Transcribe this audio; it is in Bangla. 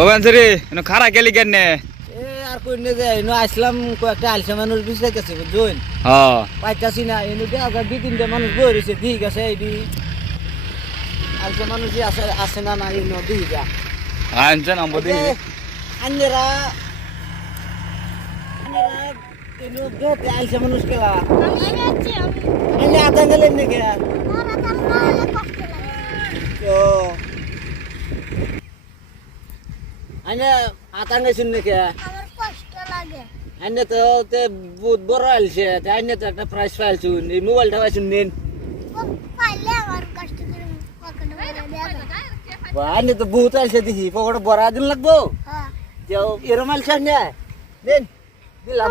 ও বাঞ্চরি খারা গেলি কেন এ আর কই নে যে এনো আসলাম কয়েকটা আলসা মানুষ বিছাইতেছে বুঝুন হ্যাঁ পাইতাছি না এনো দেখা যায় দুই তিনটা মানুষ বই রয়েছে ঠিক আছে এইডি আলসা মানুষই আছে আছে না নাই এনো দিগা আনছেন আমবদি আন্যরা এনো গেতে আলসা মানুষ কেলা আমি গেছি আমি আন্য আদা গেলেন নাকি আমার আদার না হলে কষ্ট লাগে তো আন্য আতা গেছেন নাকি আমার কষ্ট লাগে আন্য তো তে বহুত বড় আলছে আন্য তো একটা প্রাইজ পাইছুন এই মোবাইলটা পাইছুন নিন পাইলে আমার কষ্ট করে পকেটে ভরে দেব আন্য তো বহুত আলছে দেখি পকেটে ভরা দিন লাগবো হ্যাঁ এরম আলছে আন্য দিন দিলাম